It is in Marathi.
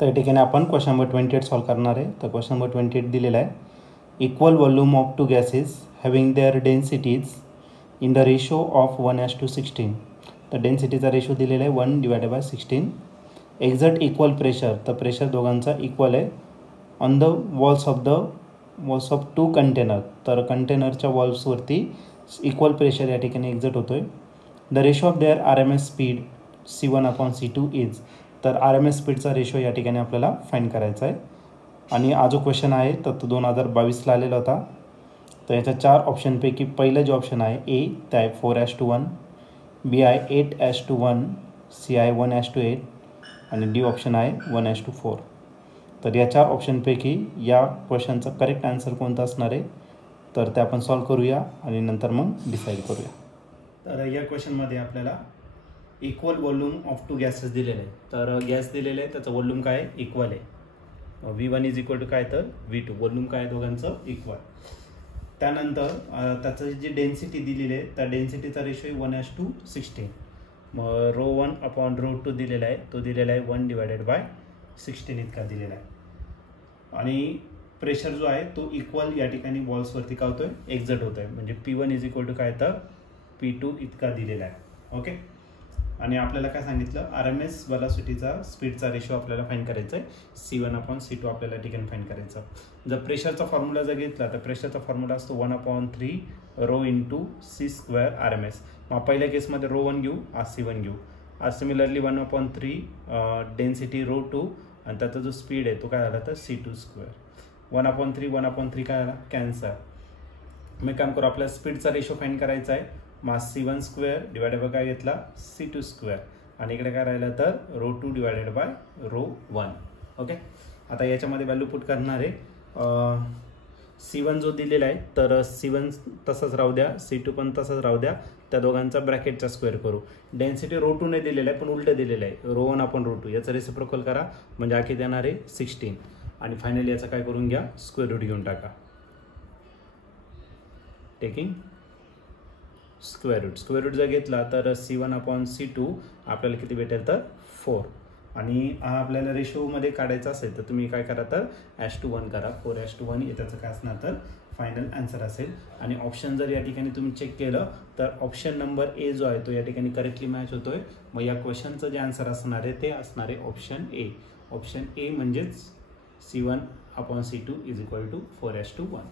तर या ठिकाणी आपण क्वेश्चन नंबर 28 सॉल्व करणार आहे. तर क्वेश्चन नंबर 28 दिलेला आहे, equal volume of two gases having their densities in the ratio of 1:16. तर डेन्सिटीचा रेशो दिलेला आहे 1/16. एक्झर्ट इक्वल प्रेशर, तर प्रेशर दोघांचा इक्वल आहे on the walls of two container. तर कंटेनरच्या वॉल्सवरती इक्वल प्रेशर या ठिकाणी एक्झर्ट होतो आहे. The ratio of their RMS speed C1/C2 is. तर RMS स्पीडचा रेशो या ठिकाणी आपल्याला फाईंड करायचा आहे. आणि हा जो क्वेश्चन आहे तर तो 2022ला आलेला होता. तर याच्या 4 ऑप्शनपैकी पहिलं जे ऑप्शन आहे ए ते आहे 4:1, बी आहे 8:1, सी आहे 1:8 आणि डी ऑप्शन आहे 1:4. तर या 4 ऑप्शनपैकी या क्वेश्चनचा करेक्ट आन्सर कोणता असणार आहे तर ते आपण सॉल्व करूया आणि नंतर मग डिसाईड करूया. तर या क्वेश्चनमध्ये आपल्याला equal volume of two gases दिलेले आहे. तर गॅस दिलेले आहे, त्याचं वॉल्यूम काय आहे, इक्वल आहे. V1 इज इक्वल टू काय तर V2, वॉल्यूम काय दोघांचं इक्वल. त्यानंतर त्याचं जी डेन्सिटी दिलेली आहे त्या डेन्सिटीचा रेशो आहे 1:16. मग ρ1/ρ2 दिलेला आहे, तो दिलेला आहे 1/16 इतका दिलेला आहे. आणि प्रेशर जो आहे तो इक्वल या ठिकाणी वॉल्सवरती काय होतोय, एक्झर्ट होत आहे. म्हणजे P1 इज इक्वल टू काय तर P2 इतका दिलेला आहे. ओके. आणि आपल्याला काय सांगितलं, RMS वेलोसिटीचा स्पीडचा रेशो आपल्याला फाईंड करायचा आहे, C1/C2 आपल्याला ठिकाणी फाईंड करायचा. जर प्रेशरचा फॉर्म्युला जर घेतला तर प्रेशरचा फॉर्म्युला असतो 1/3 ρ × C² RMS. मग पहिल्या केसमध्ये ρ1 घेऊ, आज C1 घेऊ. आज सिमिलरली 1/3 डेन्सिटी ρ2 आणि त्याचा जो स्पीड आहे तो काय झाला तर C2². 1/3 काय झाला, कॅन्सल. मी काम करू, आपल्याला स्पीडचा रेशो फाईंड करायचा आहे. मग C1² डिवायडेड बाय काय घेतला, C2² आणि इकडे काय राहिलं तर ρ2 डिवायडेड बाय ρ1. ओके. आता याच्यामध्ये व्हॅल्यू पुट करणार आहे. C1 जो दिलेला आहे तर C1 तसंच राहू द्या, C2 पण तसंच राहू द्या. त्या दोघांचा ब्रॅकेटचा स्क्वेअर करू. डेन्सिटी ρ2 ने दिलेला आहे पण उलटं दिलेलं आहे, ρ1/ρ2. याचं रेसिप्रोकल करा म्हणजे आखी देणार आहे 16. आणि फायनली याचा काय करून घ्या, स्क्वेअर रूट घेऊन टाका. टेकिंग स्क्वेअर रूट जर घेतला तर C1/C2 आपल्याला किती भेटेल तर 4. आणि हा आपल्याला रेशोमध्ये काढायचा असेल तर तुम्ही काय करा तर (1 करा. 4:1 त्याचं काय असणार तर फायनल आन्सर असेल. आणि ऑप्शन जर या ठिकाणी तुम्ही चेक केलं तर ऑप्शन नंबर ए जो आहे तो या ठिकाणी करेक्टली मॅच होतोय. मग या क्वेश्चनचं जे आन्सर असणार आहे ते असणार आहे ऑप्शन ए. ऑप्शन ए म्हणजेच C1/C2 इज इक्वल टू 4:1.